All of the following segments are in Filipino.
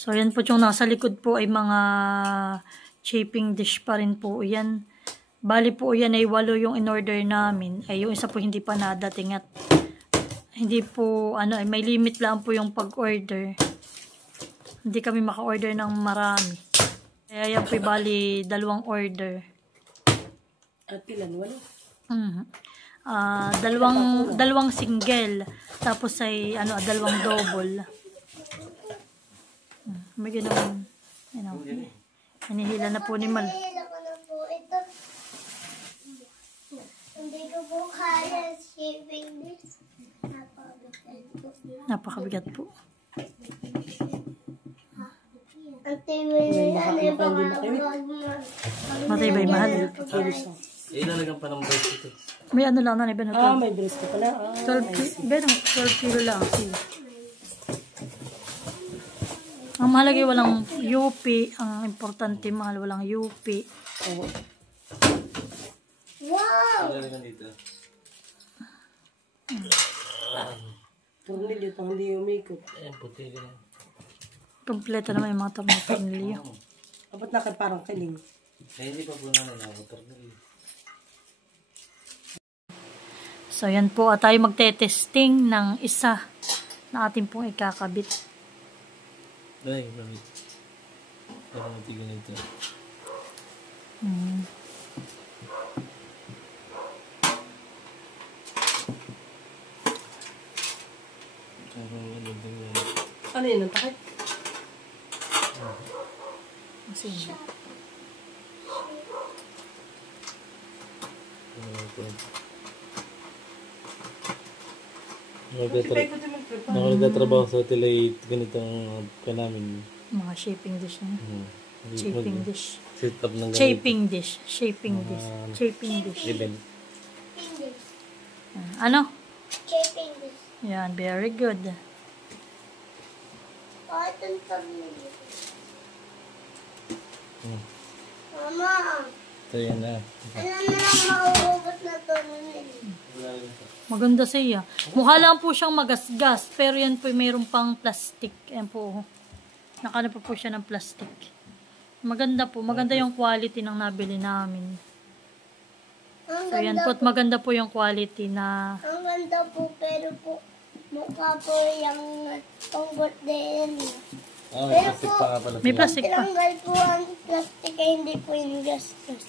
So, yan po yung nasa likod po ay mga chafing dish pa rin po yan. Bali po yan ay 8 yung in-order namin. Ay yung isa po hindi pa nadating at hindi po, ay may limit lang po yung pag-order. Hindi kami maka-order ng marami. Kaya yan po bali 2 order. At ilan? Wala? Dalawang single. Tapos ay 2 double. May ganoon. Hinihila na po ni Mal. Hindi ko po kaya shaving this. Napakabigat po. Matibay, mahal. Ilalagyan pa ng brace ito. May lang na iba na to. May brace ka pala. 12 kilo lang. Ang mahalaga walang UP. Ang importante mahal walang UP. Oo. Wow! Ilalagyan dito. Tornilyo ito, hindi umikot. Ayan, puti ganyan. Kompleto naman yung mga tornilyo. Ba't nakad parang kiling? Hindi pa po naman ako tornilyo. So, yan po. Tayo magte-testing ng isa na ating pong ikakabit. Dahil, gamit. Parang matigan ito. Ano yun? Ang takit? Sige. Nagtatrabaho sa Tilay ganitong ka namin. Mga shaping dish na. Shaping dish. Set up ng Shaping dish. Shaping dish. Shaping dish. event. Ano? Shaving this. Yan, very good. Cotton tornilyo. Mama, So yan na. ano na lang mauubos na tornilyo? Maganda siya. Mukha lang po siyang magasgas, pero yan po mayroon pang plastic. Yan po. Nakana pa po siya ng plastic. Maganda po. Maganda yung quality ng nabili namin. So yan po. At maganda po yung quality na... Ang ganda po, pero po, mukha po yung pang birthday yan. Oh, may plastic pa nga pala. May plastic pa. Tinanggal po ang plastic ay hindi po yung gastos.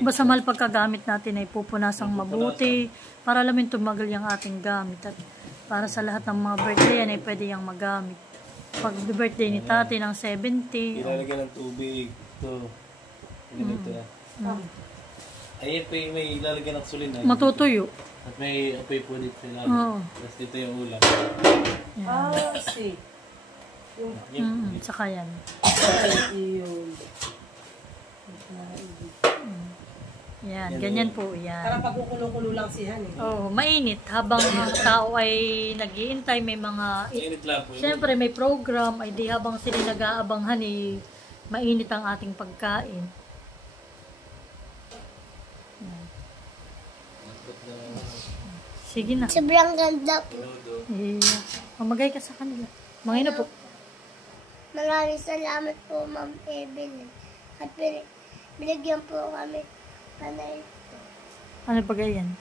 Basta mahal pagkagamit natin ay pupunasang mabuti para alamin tumagal yung ating gamit. At para sa lahat ng mga birthday yan ay pwede yung magamit. Pag birthday ni Tati ng 70. Ilalagyan ng tubig. Ito. Ganito na. Ayun po yung may ilalagyan ng sulin. Matutuyo. At may apoy po dito sa ilalim. Oo. Tapos dito yung ulam. See. Saka yan. Yun. Yan, ganyan po yan. Parang pagkukulo-kulo lang siya eh. Oh, mainit habang ang tao ay nag-iintay may mga Mainit lang po. Siyempre may program ay di habang sila nag-aabanghan eh mainit ang ating pagkain. Yan. Sige na. Sobrang ganda po. Yeah. Mamagay ka sa kanila. Mangino po. Maraming salamat po, Ma'am Evelyn. At binigyan po kami panay po. Ano ba ganyan?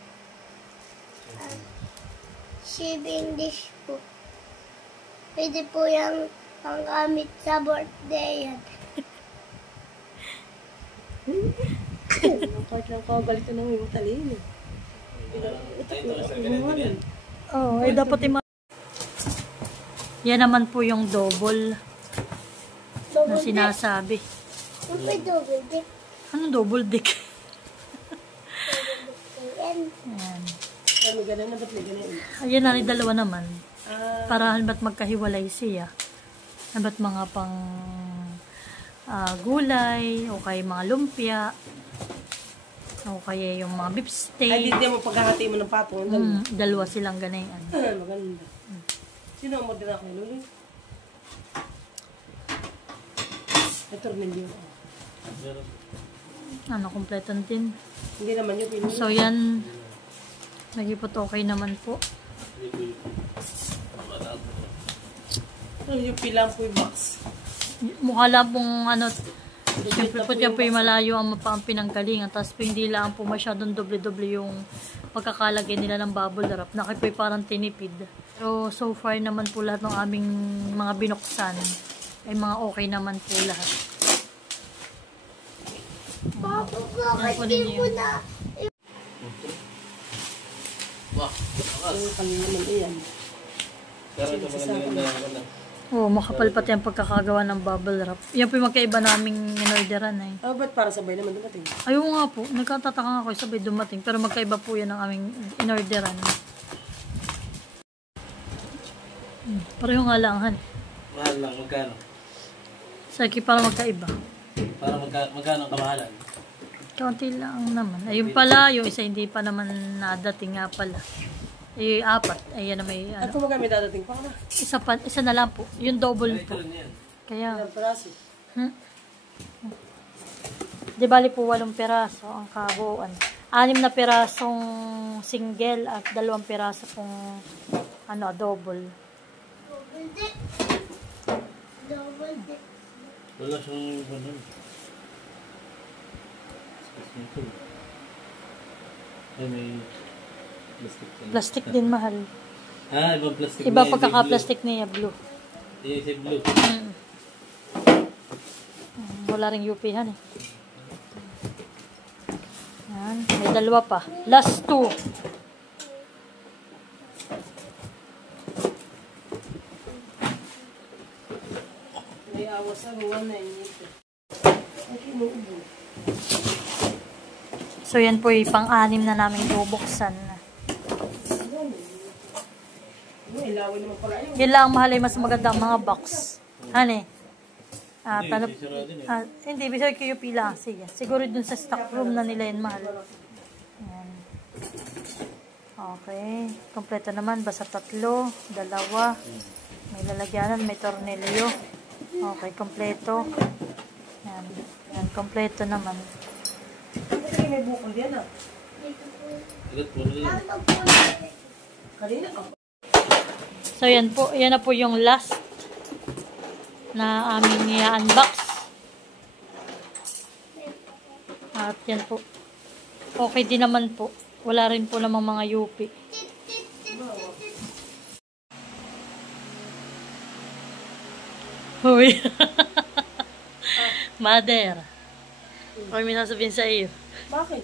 Shaving dish po. Pwede po yung panggamit sa birthday yan. Kahit lang galit na yung talino. Oh, ay dapat yan naman po yung double na sinasabi. Yung may double dick. Anong double dick? Yan. Ayan. Ano ganun na ba't may ganun? Ayan na, dalawa naman. Para halimba't magkahiwalay siya. Halimba't mga pang gulay, o kaya mga lumpia, o kaya yung mga beef steak. Ay, hindi mo paghahati mo ng patong. Dalawa silang ganayan. Maganda. Sino ang modera kay Luli? May tornilyo. Ano, kompleto din. Hindi naman yung pinuno. So, yan. Nagipot okay naman po. Yung pilang po yung box. Mukha lang pong ano, siyempre po yan po yung malayo ang pinanggalingan. Tapos po hindi lang po masyadong doble-doble yung pagkakalagay nila ng bubble wrap. Nakay po yung parang tinipid. Pero so far naman po lahat ng aming mga binuksan ay mga okay naman po lahat. Papa, Yan po bakit di ninyo mo yun. na? Wah, Yung kanina naman iyan. pero ito mga nilalaman na. Oh, makapal pati ang pagkakagawa ng bubble wrap. Yan po yung magkaiba naming inorderan eh. Oh, ba't para sabay naman dumating? Ayun nga po, nagkatataka nga ako sabay dumating. Pero magkaiba po yan ang aming inorderan. Pareho nga lang, han. Mahal lang, magkano? Saki para magkaiba. Para magkano ang kamahalan? Kaunti lang naman. Ayun pala, yung isa hindi pa naman nadating nga pala. Ay, apat. Ayan na may At ano. kung magkami dadating pa ka na. Isa na lang po. Yung double po. Ito rin yan. Kaya, Ilang peraso. di bali po 8 peraso ang kabuuan. 6 na perasong single at 2 peraso pong ano, double. Double dip. Double dip. Wala siyang ganun. Ay, may plastic. Plastic din mahal. Ah, ibang plastic. Iba na, pagkaka-plastic niya, blue. Yung isa blue. Wala ring UP-han eh. Yan. May 2 pa. Last 2. May awas sa ruwan na inito. Ay, kinuubo. So yan po yung pang-6 na namin bubuksan. May ilawin naman pala yun. Yun lang ang mahal ay mas maganda ang mga box. Honey. Hindi, sisira din eh. Hindi, bisa QUP lang. Sige. Siguro dun sa stock room na nila yun mahal. Yan. Okay. Kompleto naman. Basta 3, 2. May lalagyanan. May tornilyo. Okay. Kompleto. Yan. Yan. Kompleto naman. Kasi may bukol yan ah. Ilat po rin. Ano po Kanina ka. So yan po. Yan na po yung last na aming i-unbox. At yan po. Okay din naman po. Wala rin po namang mga UP. Huy. Mother. Okay, may nasabihin sa iyo. Bakit?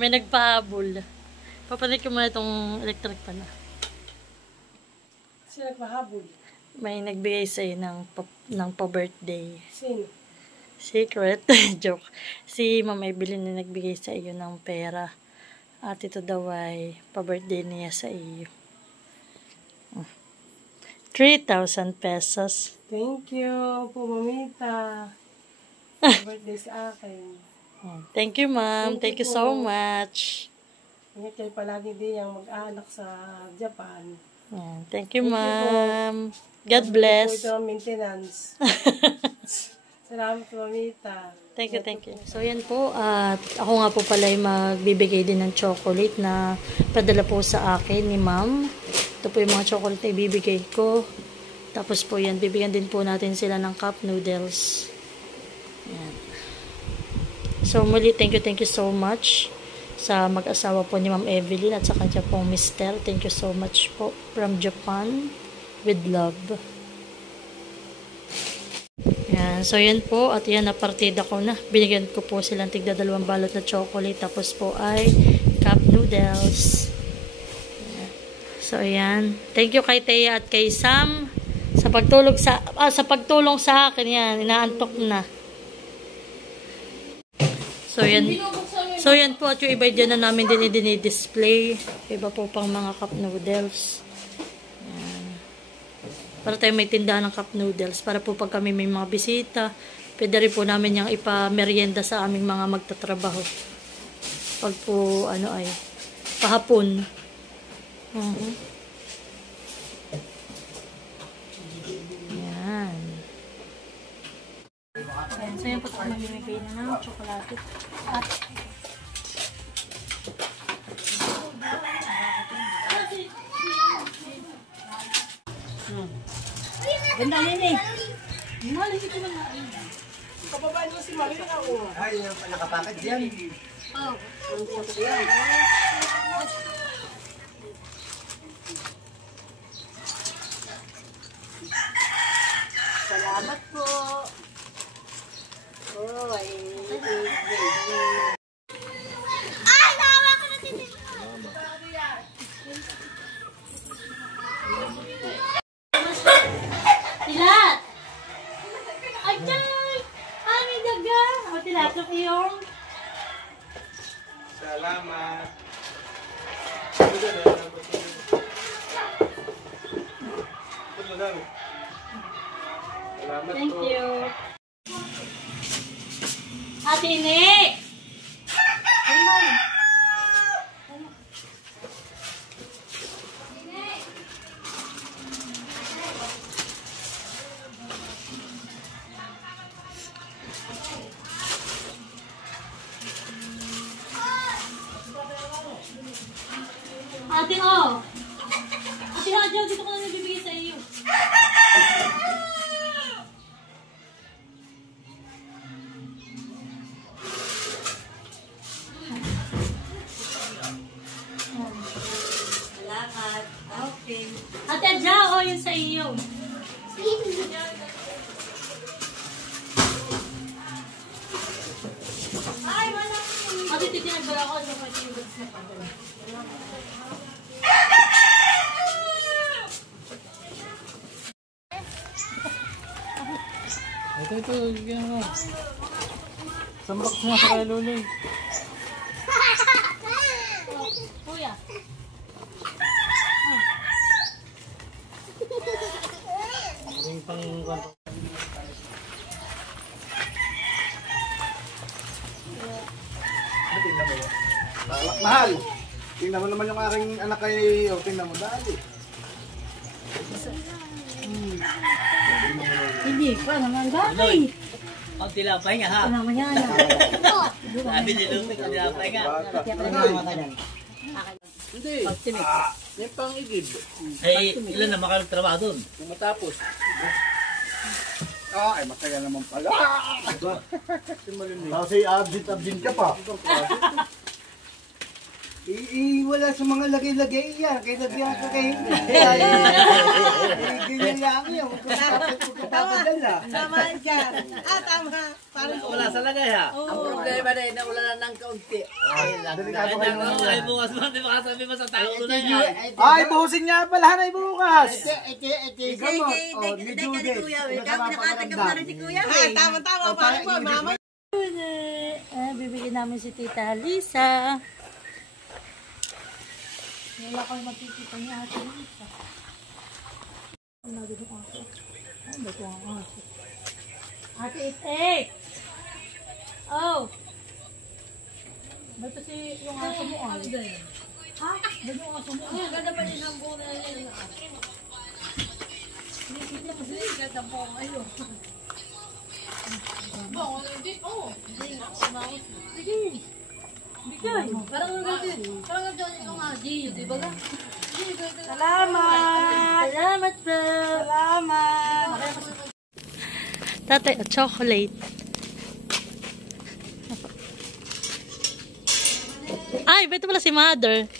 May nagpahabol. Papanik ko muna itong electric pala. Sino nagpahabol? May nagbigay sa iyo ng pa-birthday. Sino? Secret. Joke. Si Mama Evelyn na nagbigay sa iyo ng pera. At ito daw ay pa-birthday niya sa iyo. 3,000 pesos. Thank you po, mamita. Birthday sa akin. Thank you, Ma'am. Thank you so much. Ingat kayo palagi din yung mag-anak sa Japan. Yan. Thank you, Ma'am. God bless. Ito ang maintenance. Salamat po, mamita. Thank you, thank you. So, yan po. At ako nga po pala ay magbibigay din ng chocolate na padala po sa akin ni Ma'am. Ito po yung mga chocolate na ibibigay ko. Tapos po yan, bibigyan din po natin sila ng cup noodles. Yan. So, muli, thank you so much sa mag-asawa po ni Ma'am Evelyn at sa kanya pong mister. Thank you so much po from Japan with love. Yan. So, yan po. At yan, napartida ko na. Binigyan ko po silang tigda 2 balot na chocolate. Tapos po ay cup noodles. Yan. So, ayan. Thank you kay Thea at kay Sam sa pagtulong sa akin. Yan. Inaantok na. So, yan. So, yan po. At yung iba dyan na namin din i-display. Iba po pang mga cup noodles. Para tayo may tindahan ng cup noodles. Para po pag kami may mga bisita, pwede rin po namin yung ipa-merienda sa aming mga magtatrabaho. Pag po, ano ay, pahapon. Yan. So yan po ito mamimigay na ng tsokolate. At ganda yan eh. Mali ito na nga. Kababae mo si Marina ako. Ay, nakapakad yan. Oh. Salamat po. Oh, ay. Ay, nawa ka na din. Tilat! Ay, chay! Ay, may daga! O, tilat yung iyong. Salamat. Salamat Thank po. you. Ate Ine! Ate, oh! Ate, Hadja, dito ko na nagbibigay sa iyo. Salamat. Okay. Ate, Hadja, oh, yun sa iyo. Ay, wala. Ate, titinagdala ako. Ano pa yung goods na padala? Ito, yan mo. Sambak na sa kay Luloy. Kuya. Yung pang kanto. Tingnan mo yan. Mahal. Tingnan mo naman yung aking anak kay... O, tingnan mo. Dali. Hindi pa naman dati. Ang tilapay nga ha. Ito naman yan. Sabi ni Luloy, ang tilapay nga. Bata. Hindi. Yung pang-igib. Ay, ilan na makatrabaho doon? Kung matapos. Ay, masaya naman pala. Kasi absent ka pa. Wala sa mga lagay-lagay yan. Kaya lagyan ka kay hindi. Ganyan lang yan. Huwag ka papadala. Tama dyan. Tama. Parang Wala sa lagay ha. ang problema na na wala na ng kaunti. Ay, Delikado kayo nako, naman. ay bukas mo, di makasabi mo sa tao na yan. Ay, buhusin niya pala. Hanay bukas. Ikaw mo. Tama. Parang po, mama. Bibigyan namin si Tita Lisa. Wala kang makikita niya Ate Lisa. Ang nagod yung aso. Ay, ba't yung aso? Ate It-It! Oh! Ba't kasi yung aso mo ay? Ha? Ba't yung aso mo ay? Ang ganda pa rin ang buo na yun. Hindi kasi ganda po kayo. Bako na hindi. Oo. Hindi na ako umawit. Sige. Bigay. Parang ganda yung nga. Gio, di ba ka? Salamat. Salamat po. Salamat. Tatay, chocolate. Ay, ito pala si Mother.